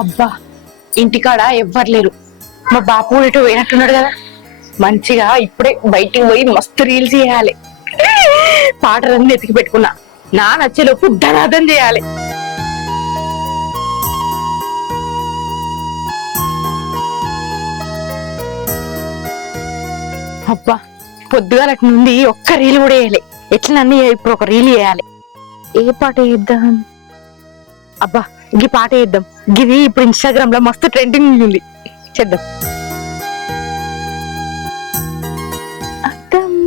అబ్బా ఇంటికాడ ఎవ్వరు లేరు. మా బాపు ఇటు పోయినట్టున్నాడు కదా, మంచిగా ఇప్పుడే బయటికి పోయి మస్తు రీల్స్ చేయాలి. పాటలన్నీ ఎతికి పెట్టుకున్నా, నా నచ్చేలోపు ధనాదం చేయాలి. అబ్బా పొద్దుగాలటి నుండి ఒక్క రీల్ కూడా వేయాలి. ఎట్లా అన్ని ఇప్పుడు ఒక రీల్ వేయాలి. ఏ పాట వేద్దాం? అబ్బా ఈ పాట వేద్దాం. గిది ఇప్పుడు ఇన్స్టాగ్రామ్ లో మస్తు ట్రెండింగ్ ఉంది, చేద్దాం.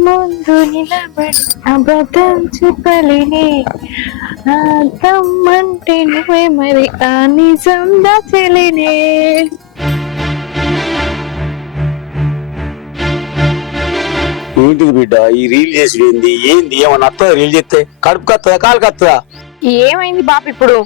ముందు నిలబడి అబద్ధం చెప్పలేనే, అంటే నువ్వే మరి ఆ నిజం దాచలేనే. ఏంటిది బిడ్డ ఈ రీల్ చేసి ఏంది? ఏమన్నా అత్తదా? రీల్ చేస్తే కడుపు కత్తదా కాలు కత్తదా? ఏమైంది బాపు ఇప్పుడు?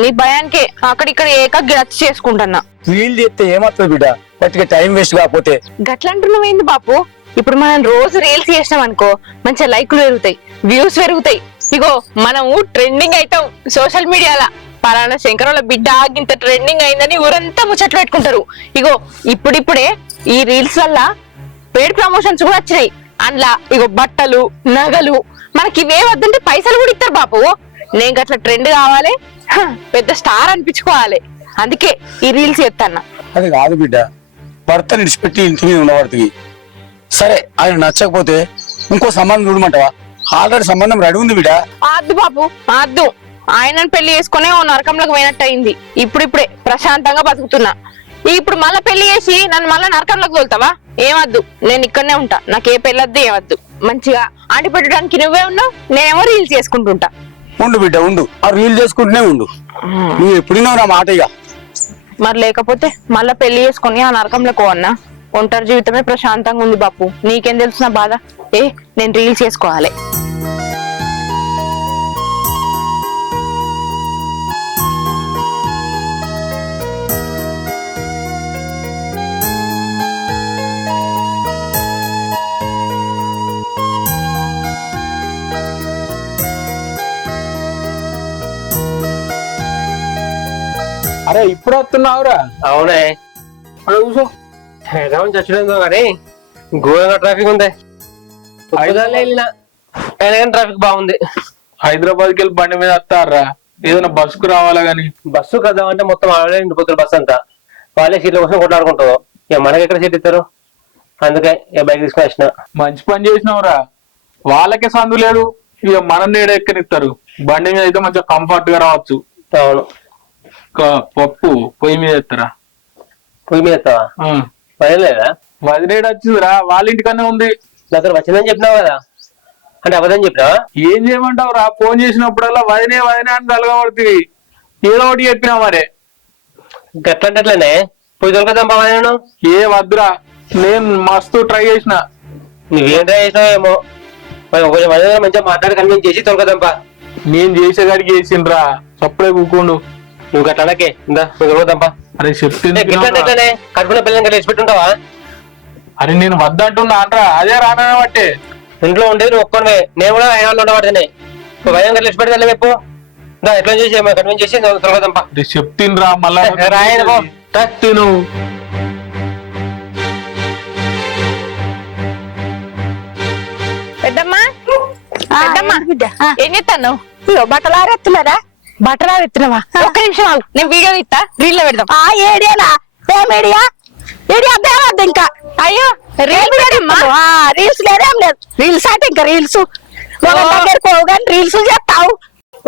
నీ భయానికి అక్కడిక్కడ ఏకగ్గి రచ్చ చేసుకుంటున్నా. రీల్ చేస్తే ఏమత్తది బిడ్డ? గట్టిగా టైం వేస్ట్ కాకపోతే. గట్లంటున్నావేంది బాపు? ఇప్పుడు మనం రోజు రీల్స్ చేసినాం అనుకో, మంచిగా లైకులు పెరుగుతాయి, వ్యూస్ పెరుగుతాయి. ఇగో మనము ట్రెండింగ్ అవుతాం సోషల్ మీడియాలో. పలానా శంకరోళ్ళ బిడ్డ ఇంత ట్రెండింగ్ అయిందని ఊరంతా ముచ్చట్లు పెట్టుకుంటారు. ఇగో ఇప్పుడిప్పుడే ఈ రీల్స్ వల్ల పేడ్ ప్రమోషన్స్ కూడా వచ్చినాయి. అందులో ఇగో బట్టలు, నగలు, మనకి ఇవే వద్దంటే పైసలు కూడా ఇస్తారు బాపు. నేను గట్ల ట్రెండ్ కావాలి, పెద్ద స్టార్ అనిపించుకోవాలి, అందుకే ఈ రీల్స్ చేస్తాను. అది కాదు బిడ్డ, భర్త నిడిచిపెట్టి ఇంటి మీద ఉండబడుతుంది. సరే ఆయన నచ్చకపోతే ఇంకో సంబంధం చూడమంటావా? ఆల్రెడీ సంబంధం రెడీ ఉంది బిడ్డ. ఆద్దు బాపు ఆద్దు, ఆయనను పెళ్లి చేసుకునే ఓ నరకంలోకి పోయినట్టు అయింది. ఇప్పుడిప్పుడే ప్రశాంతంగా బతుకుతున్నా. ఇప్పుడు మళ్ళా పెళ్లి చేసి నన్ను మళ్ళా నరకంలోకి తోలుతావా? ఏమద్దు, నేను ఇక్కడనే ఉంటా. నాకు ఏ పెళ్ళొద్దు, ఏమద్దు. మంచిగా ఆంటి పెట్టడానికి నువ్వే ఉన్నావు, నేనేమో రీల్స్ చేసుకుంటుంటా. ఉండు బిడ్డ ఉండు, ఆ రీల్ చేసుకుంటూనే ఉండు. నువ్వు ఎప్పుడున్నావు నా మాట. ఇక మరి లేకపోతే మళ్ళా పెళ్లి చేసుకుని ఆ నరకంలోకి అన్నా. ఒంటరి జీవితమే ప్రశాంతంగా ఉంది బాపు, నీకేం తెలుసు నా బాధ? నేను రీల్స్ చేసుకోవాలి. అరే ఇప్పుడు వస్తున్నావురా? అవునే కూర్చో. హైదరాబాద్ చచ్చడంతో కానీ ఘోరంగా ట్రాఫిక్ ఉంది. వెళ్ళినా అయినా కానీ ట్రాఫిక్ బాగుంది. హైదరాబాద్కి వెళ్ళి బండి మీద వస్తారా? ఏదైనా బస్సుకు రావాలా గానీ? బస్సు కదా అంటే మొత్తం ఆల్రెడీ నిండిపోతారు. బస్సు అంతా వాళ్ళే సీట్ల కోసం కొట్లాడుకుంటారు. ఇక మనకి ఎక్కడ సీట్ ఇస్తారు? అందుకే ఇక బైక్ తీసుకుని వచ్చిన. మంచి పని చేసినావురా, వాళ్ళకే సందు లేదు, ఇక మనం నేడ ఎక్కనిస్తారు. బండి మీద అయితే మంచిగా కంఫర్ట్ గా రావచ్చు. అవును. పప్పు పొయ్యి మీద ఎత్తారా? పొయ్యి మీద ఎత్తావా? పని లేదా? వదిలేడు వచ్చిందిరా, వాళ్ళ ఇంటికన్నా ఉంది. నాకు వచ్చిందని చెప్పినావు కదా, అంటే అబద్ధం చెప్పినావా? ఏం చేయమంటావు రా? ఫోన్ చేసినప్పుడల్లా వదినే వదినే అని తలగబడుతుంది. ఏదో ఒకటి చెప్పినా మరే. గట్లంటే అట్లనే పోయి దొరకదాం బాగా. నేను ఏ వద్దురా, నేను మస్తు ట్రై చేసిన. నువ్వేం ట్రై చేసినావు ఏమో, కొంచెం మంచిగా మాట్లాడి కన్విన్స్ చేసి దొరకదాంపా. నేను చేసేగాడికి చేసిండ్రా, చప్పుడే కూకుండు. నువ్వు గట్లకే ఇందా దొరకదాంపా. అరే చెప్తుంది కడుపున పిల్లలు కలిసి పెట్టుంటావా? అరే నేను వద్దంటున్నా అంటారా, అదే రానా బట్టే. ఇంట్లో ఉండేది నువ్వు ఒక్కడే, నేను కూడా హైదరాబాద్ ఉండబడుతున్నాయి. భయం కలిసి పెడితే చెప్పు, ఎట్లా చేసి కన్విన్స్ చేసి దొరకదాంపా. చెప్తిన్రా మళ్ళా రాయను. పెద్దమ్మా పెద్దమ్మా ఏం చేస్తాను? బట్టలు ఆరెత్తున్నారా? బట్టలు ఆరెత్తున్నావా? ఒక్క నిమిషం ఆగు, నేను వీడియో ఇస్తా, రీల్ లో పెడదాం. ఏడియానా? ఏ మీడియా? ఏడియా అద్దేవద్దు ఇంకా. అయ్యో రీల్స్ లేదేం లేదు. రీల్స్ అంటే ఇంకా రీల్స్ దగ్గరకోగాని రీల్స్ చేస్తావు.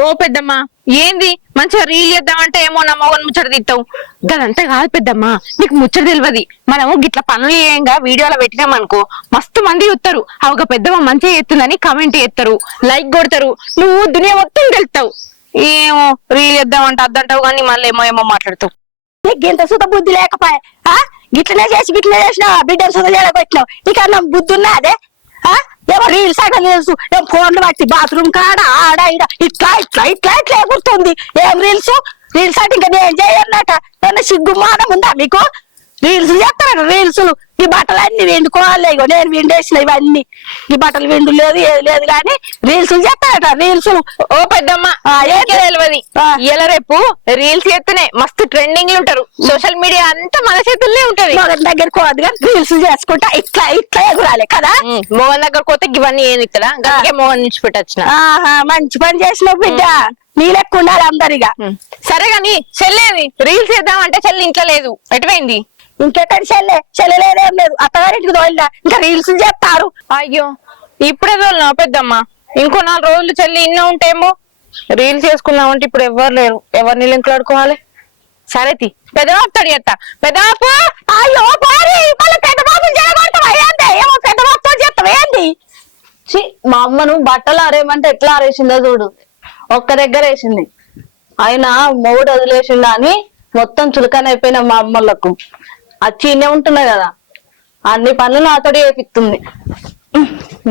ఓ పెద్దమ్మా ఏంది మంచిగా రీల్ చేద్దామంటే ఏమో నా మొగన్ ముచ్చట తీస్తావు. గదంతా కాదు పెద్దమ్మా, నీకు ముచ్చట తెలియదు. మనము గిట్ల పనులు చేయంగా వీడియోలో పెట్టినామనుకో మస్తు మంది చూస్తారు. ఒక పెద్దమ్మ మంచిగా చేస్తుందని కమెంట్ చేస్తారు, లైక్ కొడతారు, నువ్వు దునియా మొత్తం తెలుస్తావు. ఏమో రీల్ చేద్దామంటే అద్దంటావు కానీ మళ్ళీ ఏమో ఏమో మాట్లాడుతావు. నీకు ఇంత సుత బుద్ధి లేకపోయా? గిట్లనే చేసినా బిడ్డను సుత చేయబెట్టినావు. నీకన్నా బుద్ధి ఉన్నా అదే? ఏమో రీల్స్ అంటే తెలుసు, ఏం ఫోన్లు బట్టి బాత్రూమ్ కాడ ఆడ ఇడ ఇట్లా ఇట్లా ఇట్లా ఇట్లా ఎగురుతుంది. ఏం రీల్స్? రీల్స్ అంటే ఇంకా నేను చేయన్నట. ఏమన్నా సిగ్గు మానం ఉందా మీకు? రీల్స్ చేస్తారా? రీల్స్ ఈ బట్టలు అన్ని విండుకోవాలి. ఇగో నేను విండేసిన ఇవన్నీ. ఈ బట్టలు విండు లేదు ఏది లేదు కానీ రీల్స్ చేస్తాడట. రీల్స్ ఓ పెద్దమ్మ తెలియదు ఇలా రేపు రీల్స్ చేస్తేనే మస్తు ట్రెండింగ్ లో ఉంటారు. సోషల్ మీడియా అంతా మన చేతుల్లోనే ఉంటది. మొగన్ దగ్గరికి పోదు కానీ రీల్స్ చేసుకుంటా ఇట్లా ఇట్లా ఎగురాలి కదా. మోహన్ దగ్గర పోతే ఇవన్నీ ఏం ఇస్తాడా గంటే మోహన్ నుంచి పెట్టొచ్చిన. మంచి పని చేసినావు బిడ్డ. నీ లెక్క ఉండాలి అందరిగా. సరే గాని చెల్లేది రీల్స్ చేద్దాం అంటే చెల్లి ఇంట్లో లేదు, ఎటువైంది? ఇంకెక్కడి చెల్లెలేదేం లేదు. అత్తగారింటికి తోలినా ఇంకా రీల్స్ చేస్తారు. అయ్యో ఇప్పుడే తోలినా పెద్దమ్మ? ఇంకో 4 రోజులు చెల్లి ఇన్న ఉంటేమో రీల్స్ చేసుకుందామంటే ఇప్పుడు ఎవ్వరు లేరు. ఎవరిని లింకులాడుకోవాలి? సరే తి పెద్దబాబుతాడు చేస్తా. పెద్దబాబు అయ్యో పారి మళ్ళీ పెద్ద బాబు జరగొడతావా ఏంది? ఏమో పెద్ద బాబుతో చేస్తావు ఏంది? మా అమ్మను బట్టలు ఆరేయమంటే ఎట్లా ఆరేసిందో చూడు. ఒక్క దగ్గర వేసింది. ఆయన మొగుడు వదిలేసిండు అని మొత్తం చులకన అయిపోయిన మా అమ్మలకు. వచ్చి ఇన్నే ఉంటున్నాయి కదా, అన్ని పనులు నాతోటి చేపిస్తుంది.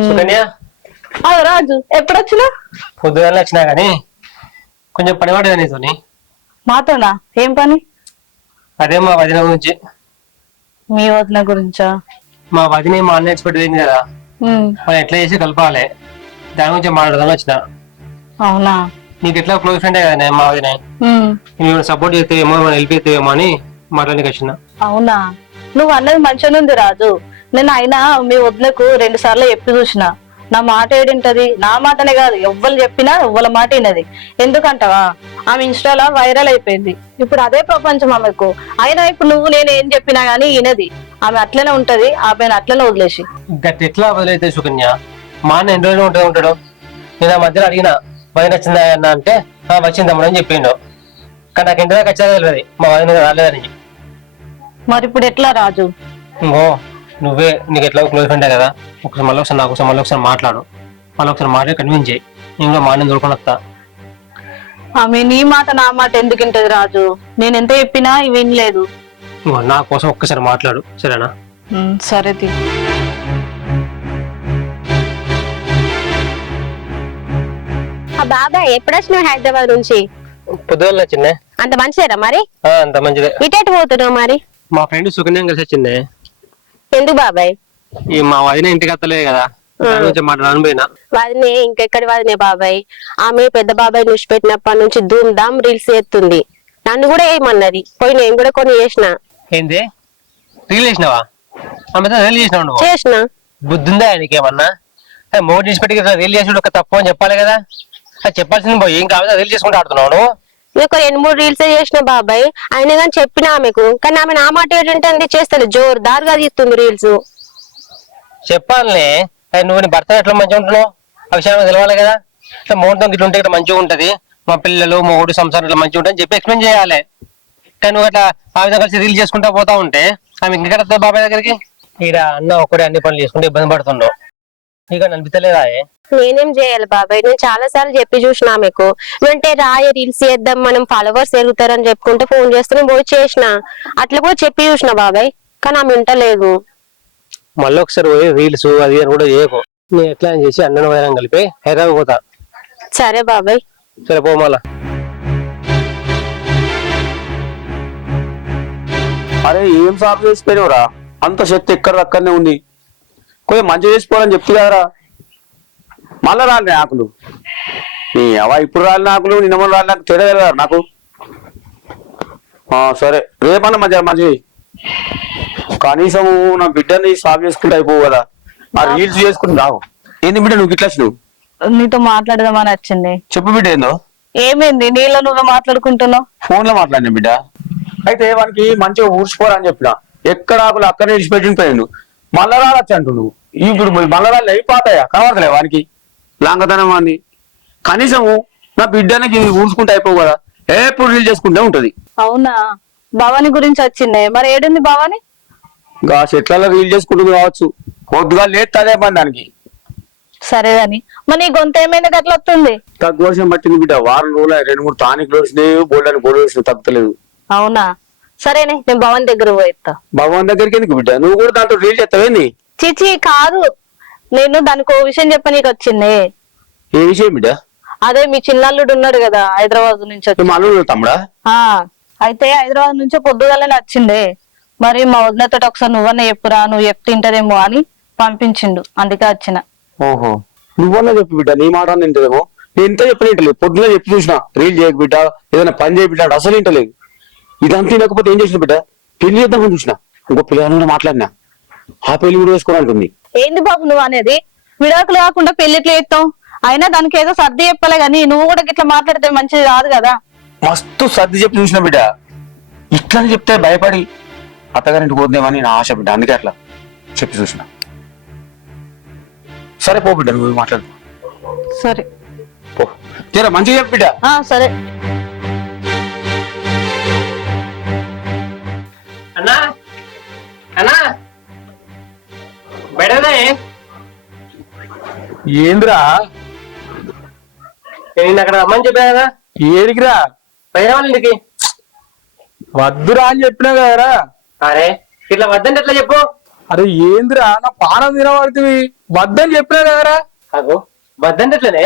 సుకన్య అదే రాజు ఎప్పుడు వచ్చినా? పొద్దుగానే వచ్చినా గానీ కొంచెం పని పడేది నీతోని. మాతోనా? ఏం పని? అదే మా వదిన గురించి. మీ వదిన గురించా? మా వదిన మా అన్న ఎక్స్పెక్ట్ అయింది కదా, మనం ఎట్లా చేసి కలపాలి దాని గురించి మాట్లాడదాని వచ్చిన. అవునా? నీకు ఎట్లా క్లోజ్ ఫ్రెండే కదా నేను మా వదిన. నువ్వు సపోర్ట్ చేస్తేమో మనం హెల్ప్ చేస్తేమో అని మాట్లాడడానికి వచ్చిన. అవునా? నువ్వు అన్నది మంచిగానే ఉంది రాజు. నేను అయినా మీ వదినకు 2 సార్లు చెప్పి చూసిన. నా మాట ఏడింటది. నా మాటనే కాదు, ఎవ్వరు చెప్పినా ఎవ్వల మాట వినది. ఎందుకంటవా? ఆమె ఇన్స్టాలో వైరల్ అయిపోయింది. ఇప్పుడు అదే ప్రపంచం ఆమెకు. అయినా ఇప్పుడు నువ్వు నేను ఏం చెప్పినా గానీ వినది. ఆమె అట్లనే ఉంటది. ఆమెను అట్లనే వదిలేసి. గట్టి ఎట్లా వదిలేతే సుకన్య? మా అన్న ఎన్ని రోజులు ఉంటాడు. నేను ఆ మధ్యలో అడిగిన వదిన వచ్చిందా అన్న అంటే వచ్చిందమ్మని అని చెప్పిండు. కానీ నాకు ఇంటి దాకా వచ్చేది తెలియదు మా వదిన రాలేదని. మరి ఇప్పుడు ఎట్లా రాజు? నువ్వే నీకు ఎట్లా క్లోజ్ ఫ్రెండే కదా, ఒకసారి మళ్ళీ ఒకసారి నాకు మళ్ళీ ఒకసారి మాట్లాడు. మళ్ళీ ఒకసారి మాట్లాడి కన్విన్స్ చేయి. నేను కూడా మా అన్న దొరుకుని వస్తా. ఆమె నీ మాట నా మాట ఎందుకు వింటది రాజు? నేను ఎంత చెప్పినా వినలేదు. నా కోసం ఒక్కసారి మాట్లాడు సరేనా? సరే తీ. బాబాయ్ ఎప్పుడు వచ్చినావు హైదరాబాద్ నుంచి? పొద్దున్న వచ్చిందే. అంత మంచిదేరా మరి? అంత మంచిదే. ఇటెటు పోతున్నావు మరి? మా ఫ్రెండ్ సుకన్యం కలిసి వచ్చిందే. ఎందుకు బాబాయ్? ఈ మా వదిన ఇంటికి వస్తలేదు కదా, మాట్లాడని పోయినా. వాదినే ఇంకెక్కడి వాదినే బాబాయ్. ఆమె పెద్ద బాబాయ్ నుంచి పెట్టినప్పటి నుంచి ధూమ్ ధామ్ రీల్స్ చేస్తుంది. నన్ను కూడా ఏమన్నది. పోయి నేను కూడా కొన్ని చేసిన. ఏంది రీల్ చేసినావా? రీల్ చేసినావు నువ్వు? చేసిన. బుద్ధుందా నీకేమన్నా? మోడీ నుంచి పెట్టి రీల్ చేసి ఒక తప్పు అని చెప్పాలి కదా. అది చెప్పాల్సింది పోయి ఏం కావాలి రీల్ చేసుకుంటూ ఆడుతున్నావు నువ్వు. నేను 2-3 రీల్స్ చేసిన బాబాయ్. అయినా కానీ చెప్పిన ఆమెకు. కానీ ఆమె నా మాట ఏంటంటే చేస్తుంది, జోరుదారుగా తీస్తుంది రీల్స్. చెప్పాలనే నువ్వు నీ భర్త ఎట్లా మంచిగా ఉంటున్నావు ఆ విషయం తెలవాలి కదా. ముహూర్తం ఇట్లా ఉంటే ఇట్లా మంచిగా ఉంటది, మా పిల్లలు మొగుడు సంసారం ఇట్లా మంచిగా ఉంటుంది చెప్పి ఎక్స్ప్లెయిన్ చేయాలి. కానీ నువ్వు అట్లా ఆ విధంగా కలిసి రీల్ చేసుకుంటా పోతా ఉంటే ఆమె ఇంకెక్కడ వస్తుంది బాబాయ్ దగ్గరికి? ఈడ అన్న ఒక్కడే అన్ని పనులు చేసుకుంటే ఇబ్బంది పడుతున్నావు. ఇక అనిపిస్తలేదా? నేనేం చేయాలి బాబాయ్? నేను చాలా సార్లు చెప్పి చూసిన ఆమెకు. అంటే రాయ రీల్స్ చేద్దాం మనం ఫాలోవర్స్ పెరుగుతారని చెప్పుకుంటే ఫోన్ చేస్తే పోయి చేసిన. అట్లా కూడా చెప్పి చూసిన బాబాయ్, కానీ ఆమె వింటలేదు. మళ్ళీ ఒకసారి పోయి రీల్స్ అది అని కూడా చేయకు. నేను ఎట్లా చేసి అన్నను వైరం కలిపి హైదరాబాద్ పోతా. సరే బాబాయ్. సరే పో. మళ్ళా అరే ఏం సాగు చేసిపోయినవురా? అంత శక్తి ఎక్కడ అక్కడనే ఉంది. కొంచెం మంచిగా చేసిపోవాలని చెప్తు కదరా. మళ్ళా రాలిన ఆకులు నీ అవ ఇప్పుడు రాలిన ఆకులు నిన్న మొన్న రాలిన తేడా కదా నాకు. సరే రేపన్నా మంచిగా కనీసం నా బిడ్డని సాగు చేసుకుంటే అయిపోవు కదా. ఆ రీల్స్ చేసుకుని రావు. ఏంది బిడ్డ నువ్వు ఇట్లా నువ్వు? నీతో మాట్లాడదామని వచ్చింది. చెప్పు బిడ్డ ఏందో. ఏమైంది? నీళ్ళ నువ్వు మాట్లాడుకుంటున్నావు? ఫోన్ లో మాట్లాడినా బిడ్డ. అయితే వానికి మంచిగా ఊడ్చిపోరా అని చెప్పిన. ఎక్కడ ఆకులు అక్కడనే విడిచిపెట్టిపోయాడు. మళ్ళా రావచ్చు అంటు నువ్వు. ఇప్పుడు మళ్ళా రాళ్ళు అయిపోతాయా? కనబడతలే వానికి లాంగతనం అని. కనీసం నా బిడ్డనికి ఊడ్చుకుంటే అయిపోవు కదా. ఎప్పుడు రీల్ చేసుకుంటే ఉంటది. అవునా? భవాని గురించి వచ్చిందే, మరి ఏడుంది భవాని? ఇంకా చెట్లలో రీల్ చేసుకుంటుంది కావచ్చు. కొద్దిగా లేట్ అదే పని దానికి. సరే అని మరి నీ గొంత ఏమైనా గట్ల వస్తుంది? తక్కువ వర్షం పట్టింది బిడ్డ. వారం రోజులు 2-3 టానిక్లు వచ్చినాయి. బోల్డ్ వచ్చినాయి, తగ్గలేదు. అవునా? సరేనే నేను భవన్ దగ్గర పోయిస్తా. భగవాన్ దగ్గరికి ఎందుకు బిడ్డ? నువ్వు కూడా దాంతో రీల్ చేస్తావేంది? చిచి కాదు, నేను దానికి ఓ విషయం చెప్పనీకి వచ్చింది. ఏ విషయం బిడ్డ? అదే మీ చిన్నల్లుడు ఉన్నాడు కదా హైదరాబాద్ నుంచి వచ్చి. మా అల్లుడు తమ్ముడా? అయితే హైదరాబాద్ నుంచి పొద్దుగాలనే వచ్చిండే. మరి మా వదినతో ఒకసారి నువ్వన్నా చెప్పురా, నువ్వు చెప్తే తింటదేమో అని పంపించిండు, అందుకే వచ్చిన. ఓహో, నువ్వన్నా చెప్పు బిడ్డ, నీ మాట వింటదేమో. నేను ఇంత చెప్పిన ఇంటలేదు. పొద్దున చెప్పి చూసిన, రీల్ చేయకు బిడ్డ, ఏదైనా పని చేయ బిడ్డ, అసలు ఇంటలేదు. ఇదంతా తినకపోతే ఏం చేసిన బిడ్డ, పెళ్లి చేద్దామని చూసిన. ఇంకో పిల్లలు మాట్లాడినా, ఆ పెళ్లి కూడా వేసుకోవాలంటుంది. ఏంది బాబు నువ్వు అనేది? విడాకులు కాకుండా పెళ్లి ఎట్లా చేస్తావు? అయినా దానికి ఏదో సర్ది చెప్పాలి గానీ నువ్వు కూడా ఇట్లా మాట్లాడితే మంచిది కాదు కదా. మస్తు సర్ది చెప్పి చూసిన బిడ్డ. ఇట్లా చెప్తే భయపడి అత్తగారింటికి పోద్దామని నా ఆశ బిడ్డ, అందుకే అట్లా చెప్పి చూసిన. సరే పో బిడ్డ, నువ్వు మాట్లాడు. సరే పో, తీరా మంచిగా చెప్పు బిడ్డ. సరే. అన్నా అన్నా బెడదే ఏందిరా? నేను అక్కడ రమ్మని చెప్పా కదా, ఏడికిరా? పైన వాళ్ళ ఇంటికి. వద్దురా అని చెప్పినా కదరా. అరే ఇట్లా వద్దంటే ఎట్లా చెప్పు. అరే ఏందిరా, నా పానం తినబడుతుంది, వద్దని చెప్పినా కదరా. అగో వద్దంటే ఎట్లనే,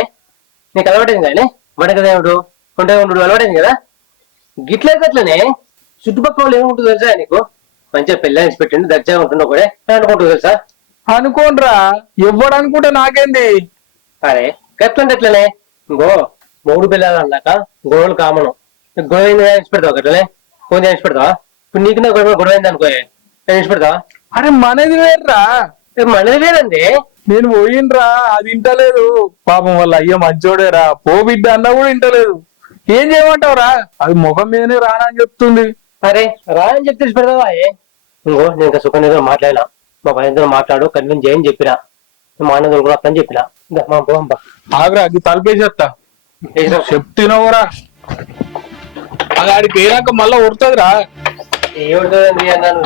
నీకు అలవాటైంది కానీ మన కదా ఏమిడు ఉంటే ఉండు అలవాటైంది కదా. గిట్లయితే అట్లనే చుట్టుపక్కల వాళ్ళు ఏముంటుందో తెలుసా నీకు? మంచిగా పెళ్ళి పెట్టండి, దర్జా ఉంటుందో కూడా అనుకుంటుంది తెలుసా? అనుకోనరా, ఎవ్వడు అనుకుంటే నాకేంది. అరే ఎట్లంటే ఎట్లనే, ఇంకో మూడు పిల్లలు అన్నాక గొడవలు కామను. గొడవ వేసి పెడతావు అట్లనే, ఫోన్ చేసి పెడతావా? ఇప్పుడు నీకు నా గొడవ అయింది అనుకో, చేసి పెడతావా? అరే మనది వేర్రా. మనది వేరండి. నేను పోయినరా, అది ఇంటలేదు. పాపం వాళ్ళ అయ్య మంచోడేరా, పో బిడ్డ అన్నా కూడా ఇంటలేదు. ఏం చేయమంటావురా? అది ముఖం మీదనే రానా అని చెప్తుంది. అరే రా అని చెప్తే పెడతావా? ఇంకో నేను ఇంకా సుఖంగా మాట్లాడినా, మా పైన మాట్లాడు కన్విన్స్ చేయని చెప్పినా, మా అన్నది కూడా అత్తని చెప్పినా. మా పోంప ఆగ్రా, అది తలపేసేస్తా. చెప్తున్నావురా, అది ఆడికి పోయినాక మళ్ళా ఉడుతుందిరా. ఏముంటుందండి అన్నాను.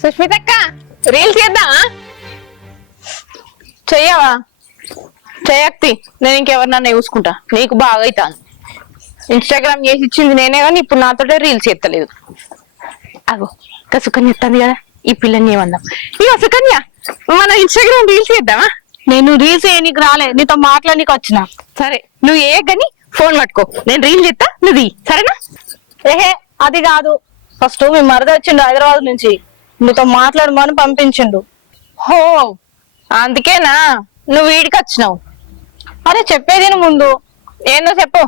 సుష్మితక్క, రీల్స్ చేద్దామా? చెయ్యవా? చేయక్తి, నేను ఇంకెవరినన్నా చూసుకుంటా, నీకు బాగా అవుతాను. ఇన్స్టాగ్రామ్ చేసి ఇచ్చింది నేనే కానీ ఇప్పుడు నాతోటే రీల్స్ ఎత్తలేదు. అగో ఇంకా సుకన్య ఎత్తాను కదా, ఈ పిల్లని ఏమన్నాం. ఇక సుకన్య, మనం ఇన్స్టాగ్రామ్ రీల్స్ చేద్దామా? నేను రీల్స్ నీకు రాలే, నీతో మాట్లాడనీకి వచ్చిన. సరే నువ్వు ఏ కానీ ఫోన్ పట్టుకో, నేను రీల్ చేస్తా, నువ్వు సరేనా? ఏహే అది కాదు, ఫస్ట్ మీ మరద వచ్చిండు హైదరాబాద్ నుంచి, నీతో మాట్లాడమని పంపించిండు. హో అందుకేనా నువ్వు వీడికి వచ్చినావు? అరే చెప్పేది ముందు. ఏందో చెప్పు.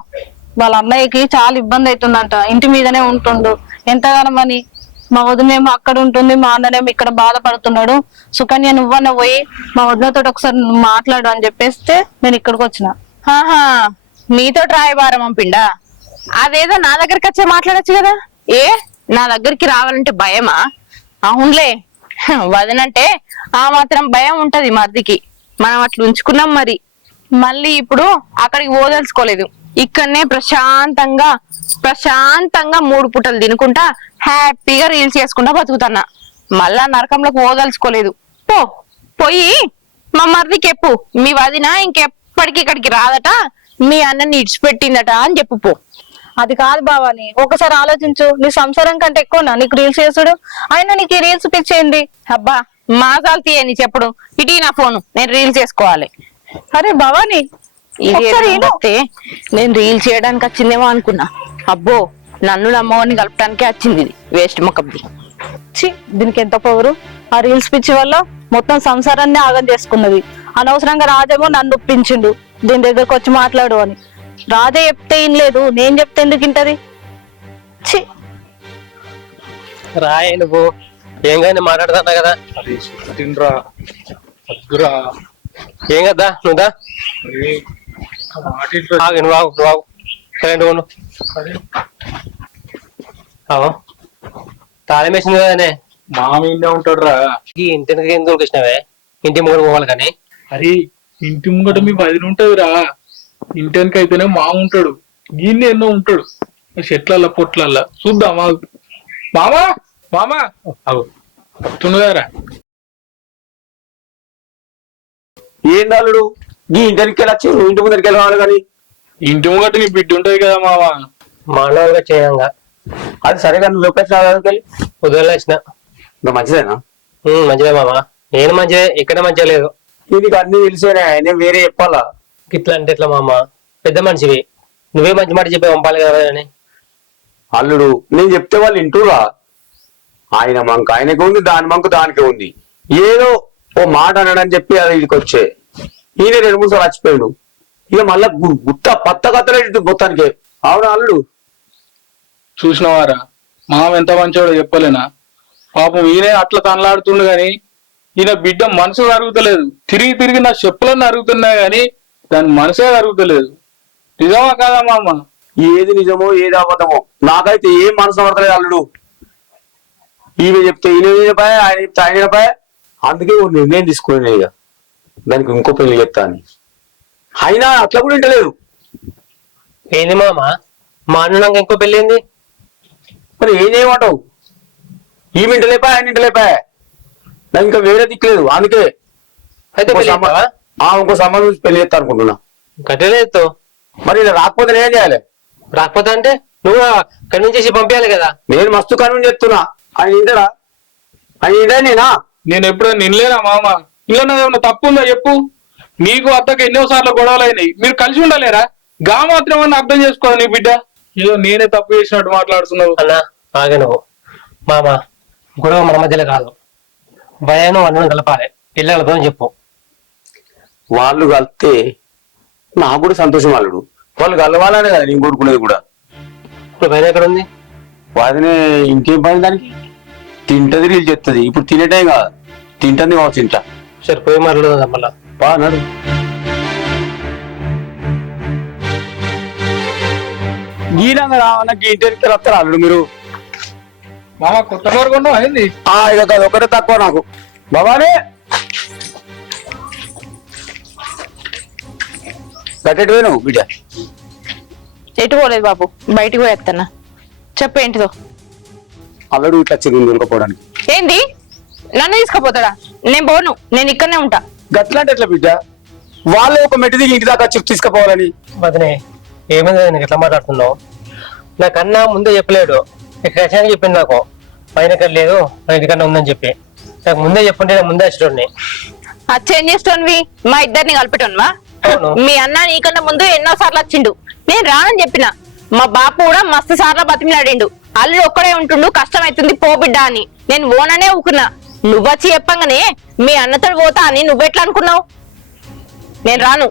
వాళ్ళ అమ్మాయికి చాలా ఇబ్బంది అవుతుందంట, ఇంటి మీదనే ఉంటుండు ఎంతగానమని. మా వదినేమో అక్కడ ఉంటుంది, మా అన్ననేమో ఇక్కడ బాధపడుతున్నాడు. సుకన్య నువ్వన్న పోయి మా వదినతో ఒకసారి మాట్లాడు అని చెప్పేస్తే నేను ఇక్కడికి వచ్చిన. ఆహా, మీతో రాయబారం పంపిండా? అదేదో నా దగ్గరికి వచ్చే మాట్లాడచ్చు కదా. ఏ నా దగ్గరికి రావాలంటే భయమా? అవునులే, వదనంటే ఆ మాత్రం భయం ఉంటది మర్దికి, మనం అట్లా ఉంచుకున్నాం. మరి మళ్ళీ ఇప్పుడు అక్కడికి పోదలుచుకోలేదు, ఇక్కడనే ప్రశాంతంగా 3 పూటలు తినుకుంటా హ్యాపీగా రీల్స్ చేసుకుంటా బతుకుతున్నా. మళ్ళా నరకంలోకి పోదలుచుకోలేదు. పోయి మా మర్దికి చెప్పు, మీ వదిన ఇంకెప్పటికి ఇక్కడికి రాదట, మీ అన్నని ఇడిచిపెట్టిందట అని చెప్పు పో. అది కాదు బావాని, ఒకసారి ఆలోచించు. నీ సంసారం కంటే ఎక్కువనా నీకు రీల్స్ చేసుడు? అయినా నీకు ఈ రీల్స్ పిచ్చేయండి. అబ్బా మాసాలు తీయని చెప్పుడు, ఇటీ నా ఫోను, నేను రీల్స్ చేసుకోవాలి. అరే భవాని, నేను రీల్స్ చేయడానికి వచ్చిందేమో అనుకున్నా. అబ్బో నన్ను నమ్మవాడిని కలపడానికే వచ్చింది ఇది వేస్ట్ మొక్కది. దీనికి ఎంత పొగరు! ఆ రీల్స్ పిచ్చి వల్ల మొత్తం సంసారాన్ని ఆగం చేసుకున్నది. అనవసరంగా రాజేమో నన్ను ఒప్పించిండు దీని దగ్గరకు వచ్చి మాట్లాడు అని. రాజే చెప్తే ఏం లేదు, నేను చెప్తే ఎందుకు ఇంటది? రాయ నువ్వు ఏం కానీ మాట్లాడుతున్నా కదా. తినరా, వద్దురా. ఏం కదా నువ్వుదా, నువ్వు తాళం వేసింది కదనే. మామ ఇండే ఉంటాడు రా. ఈ ఇంటికి ఎందుకు దొరికిచ్చినావే? ఇంటి ముంగడు పోవాలి కానీ. అరే ఇంటి ముంగట మీ వదిన ఉంటదిరా, ఇంటికి అయితేనే మామ ఉంటాడు, గిన్నె ఎన్నో ఉంటాడు చెట్లల్లా పొట్లల్లా. చూద్దాం మామా మామా వస్తుండగారా. ఏం దాలుడు నీ ఇంటికి వెళ్ళొచ్చి నువ్వు ఇంటి ముందరికి వెళ్ళవాలి కానీ. ఇంటి ముంగట నీ బిడ్డ ఉంటది కదా మామా. మానవులుగా చేయంగా అది సరే కానీ నువ్వు ఎప్పుడైనా ఉదయం వచ్చిన. ఇంకా మంచిదేనా? మంచిదే మామా, నేను మంచిదే, ఇక్కడ మంచిగా లేదు. నీకు అన్ని తెలిసేనా, నేను వేరే చెప్పాలా? ఇట్లా అంటే ఎట్లా మామ, పెద్ద మనిషివి, నువ్వే మంచి మాట చెప్పి పంపాలి కదా అని. అల్లుడు నేను చెప్తే వాళ్ళు వింటురా. ఆయన మంకు ఆయనకే ఉంది, దాని మంకు దానికే ఉంది. ఏదో ఓ మాట అనడని చెప్పి అది ఇదికి వచ్చే ఈయన 2-3 సార్లు చచ్చిపోయాడు. ఇక మళ్ళా గుట్ట పత్త కత్తలేదు మొత్తానికి. అవునా అల్లుడు? చూసినవారా మామ ఎంత మంచోడో చెప్పలేనా. పాపం ఈయనే అట్లా తనలాడుతుండు గాని ఈయన బిడ్డ మనసు అరుగుతలేదు. తిరిగి తిరిగి నా చెప్పులన్నీ అరుగుతున్నాయి గాని దాని మనసే అరుగుతలేదు. నిజమా కాదా మామ? ఏది నిజమో ఏది అబద్ధమో నాకైతే ఏం మనసు పడతలేదు అల్లుడు. ఈమె చెప్తే ఈయన వినపాయ, ఆయన చెప్తే ఆయన వినపాయ. అందుకే ఓ నిర్ణయం తీసుకునే ఇక దానికి ఇంకో పెళ్లి చెప్తాను. అయినా అట్లా కూడా వింటలేదు. ఏంది మామ, మా అన్న నాకు ఇంకో పెళ్ళి ఏంది? మరి ఏం చేయమంటావు? ఈమె ఇంటలేపాయ, ఆయన ఇంటలేపాయ. నాకు ఇంకా వేరే దిక్కులేదు. అందుకే అయితే పెళ్లి చేస్తావా? ఇంకో సంబంధం చూసి పెళ్లి చేస్తా అనుకుంటున్నా. కట్టలేదు. మరి ఇలా రాకపోతే నేనేం చేయాలి? రాకపోతే అంటే నువ్వు కన్విన్స్ చేసి పంపించాలి కదా. నేను మస్తు కన్విన్స్ చెప్తున్నా. ఆయన ఇంటరా? ఆయన ఇంటా నేనా? నేను ఎప్పుడైనా నిన్లేనా మామ? ఇలా ఏమన్నా తప్పు ఉందా చెప్పు. నీకు అత్తకు ఎన్నోసార్లు గొడవలు అయినాయి, మీరు కలిసి ఉండలేరా? గా మాత్రం అర్థం చేసుకోవాలి నీ బిడ్డ. ఏదో నేనే తప్పు చేసినట్టు మాట్లాడుతున్నావు. అన్నా ఆగే నువ్వు. మామ గొడవ మన మధ్యలో కాదు, భయాను అన్నం కలపాలి. ఇళ్ళ కలపదని చెప్పు. వాళ్ళు కలిస్తే నాకు కూడా సంతోషం అల్లుడు. వాళ్ళు కలవాలనే కదా నేను కోరుకునేది కూడా. ఇప్పుడు భయం ఎక్కడ ఉంది? వాదినే ఇంకేం పని దానికి? తింటది రీల్ చెప్తుంది. ఇప్పుడు తినే టైం కాదు, తింటుంది కావచ్చు ఇంట్లో. సరే పోయి మాట్లాడదా మళ్ళా. నడు. గీరంగా రావడానికి ఇంటికి వస్తారా అల్లుడు మీరు? మామ కొత్త కారు కొన్నావు అయింది. ఇక అది ఒకటే తక్కువ నాకు. బాబానే గట్టెటు పోయిను బిడ్డ? ఎటు పోలేదు బాబు, బయటికి పోయి వస్తానా. చెప్పు ఏంటిదో. అల్లుడు ఇట్లా చిరుంది దొరకపోవడానికి. ఏంది? నన్ను తీసుకుపోతాడా? నేను పోను, నేను ఇక్కడనే ఉంటా. గట్లంటే ఎట్లా బిడ్డ? వాళ్ళే ఒక మెట్టి దిగి ఇంటి దాకా చెప్పు తీసుకుపోవాలని. వదినే ఏమైంది నీకు ఎట్లా మాట్లాడుతున్నావు? నాకన్నా ముందే చెప్పలేడు. ఇక్కడ వచ్చాయని చెప్పింది నాకు. పైన ఇక్కడ లేదు, మన ఇంటికన్నా ఉందని చెప్పి. నాకు ముందే చెప్పుంటే నేను ముందే వచ్చేటోడిని. అది చేంజ్ చేస్తోనివి మా ఇద్దరిని కలిపెట్టోన్వా? అవును. మీ అన్న నీకన్నా ముందు ఎన్నో సార్లు వచ్చిండు, నేను రానని చెప్పిన. మా బాపు కూడా మస్తు సార్లు బతిమిలాడిండు. అల్లుడు ఒక్కడే ఉంటుండు, కష్టం అవుతుంది పో బిడ్డ అని. నేను ఓననే ఊకున్నా. నువ్వొచ్చి చెప్పంగానే మీ అన్నతో పోతా అని నువ్వెట్లా అనుకున్నావు? నేను రాను.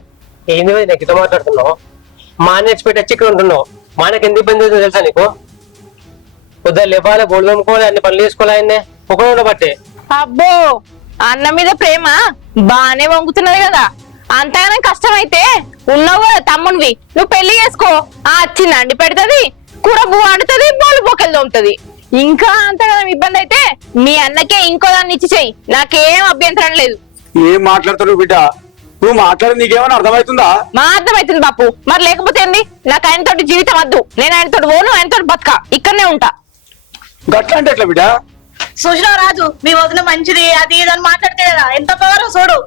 ఏంది నాకు ఇట్లా మాట్లాడుతున్నావు? మా అన్న ఎక్స్పెక్ట్ వచ్చి ఇక్కడ ఉంటున్నావు. మా అన్నకి ఎందుకు ఇబ్బంది అవుతుందో తెలుసా నీకు? పొద్దున్న లేపాలి, బోర్డు తోముకోవాలి, అన్ని పనులు చేసుకోవాలి. ఆయన్నే ఒకడు ఉండబట్టే. అబ్బో, అన్న మీద ప్రేమ బానే వంగుతున్నది కదా. అంతగానే కష్టం అయితే ఉన్నావు కదా తమ్మునివి, నువ్వు పెళ్లి చేసుకో. వచ్చింది అండి పెడుతుంది, కూర బువ్వ వండుతుంది, బోలు బొక్కలు తోముతుంది. ఇంకా అంతగానం ఇబ్బంది అయితే మీ అన్నకే ఇంకో దాన్ని ఇచ్చి చెయ్యి, నాకేం అభ్యంతరం లేదు. ఏం మాట్లాడుతున్నావు బిడ్డ? నువ్వు మాట్లాడి నీకేమైనా అర్థమవుతుందా? మా అర్థమవుతుంది బాపు. మరి లేకపోతే ఏంది? నాకు ఆయనతోటి జీవితం వద్దు. నేను ఆయనతోటి పోను, ఆయనతోటి బతక, ఇక్కడనే ఉంటా. గట్లంటే ఎట్లా బిడ్డ? చూసినావు రాజు, మీ వదిన మంచిది అది ఇదని మాట్లాడితే కదా ఎంత పవరో చూడు.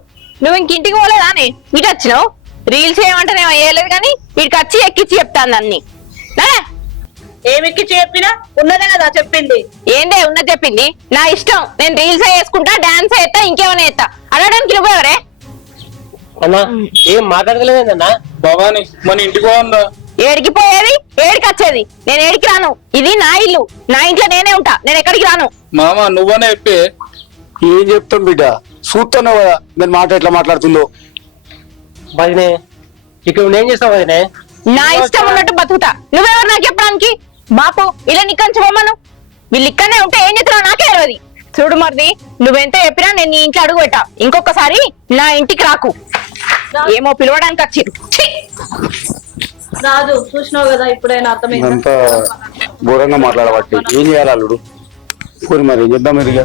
నువ్వు ఇంక ఇంటికి పోలేదా అని ఇటు వచ్చినావు? రీల్స్ ఏమంటానేమో వేయలేదు కానీ వీడికి వచ్చి ఎక్కిచ్చి చెప్తాను అన్ని. ఏమిక్కి చెప్పినా ఉన్నదే కదా చెప్పింది. ఏందే ఉన్నది చెప్పింది? నా ఇష్టం, నేను రీల్స్ వేసుకుంటా, డాన్స్ వేస్తా, ఇంకేమైనా వేస్తా. అడగడానికి నువ్వెవరే? అన్నా ఏం మాట్లాడగలేదన్నా? బాబాని మన ఇంటికి పోందా? ఏడికి పోయేది, ఏడికి వచ్చేది? నేను ఏడికి రాను. ఇది నా ఇల్లు, నా ఇంట్లో నేనే ఉంటా, నేను ఎక్కడికి రాను. మామ నువ్వనే చెప్పే. ఏం చెప్తాం బిడ్డ? చూస్తున్నావు కదా నేను మాట ఎట్లా మాట్లాడుతుందో. వదినే ఇక్కడ నువ్వేం చేస్తావు వదినే? నా ఇష్టం ఉన్నట్టు బతుకుతా. నువ్వెవరు నాకు చెప్పడానికి? బాపు ఇలా నిక్కంచి పోమ్మను. వీళ్ళు ఇక్కడనే ఉంటే ఏం చేస్తున్నావు నాకే తెలియదు. చూడు మరిది, నువ్వెంత చెప్పినా నేను నీ ఇంట్లో అడుగు పెట్టా. ఇంకొకసారి నా ఇంటికి రాకు. ఏమో పిలవడానికి వచ్చిరు. రాజు చూసినావు కదా ఇప్పుడైనా అర్థమైంది. అంతా ఘోరంగా మాట్లాడబట్టి ఏం చేయాలి అల్లుడు? మరి ఏం చేద్దాం మీరు?